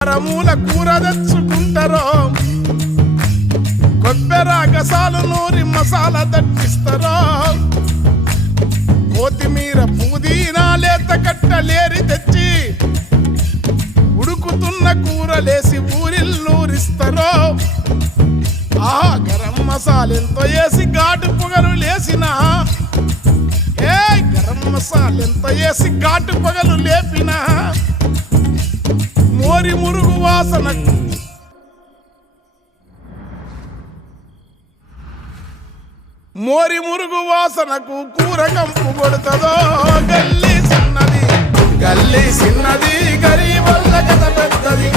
మూల కూర తెచ్చుకుంటారో కొబ్బెర గసాలు నూరి మసాలా దట్టిస్తారో కొత్తిమీర పుదీనా లేత కట్టలేరి తెచ్చి ఉడుకుతున్న కూరలేసి ఊరిల్లూరిస్తారో గరం మసాలెంతో వేసి ఘాటు పొగలు లేసిన గరం మసాలెంతో వేసి ఘాటు పొగలు లేపిన మోరి మురుగు వాసనకు మోరి మురుగు వాసనకు కూర కంపు కొడుతుందో గల్లీ చిన్నది గరీబల్ల కథ పెద్దది.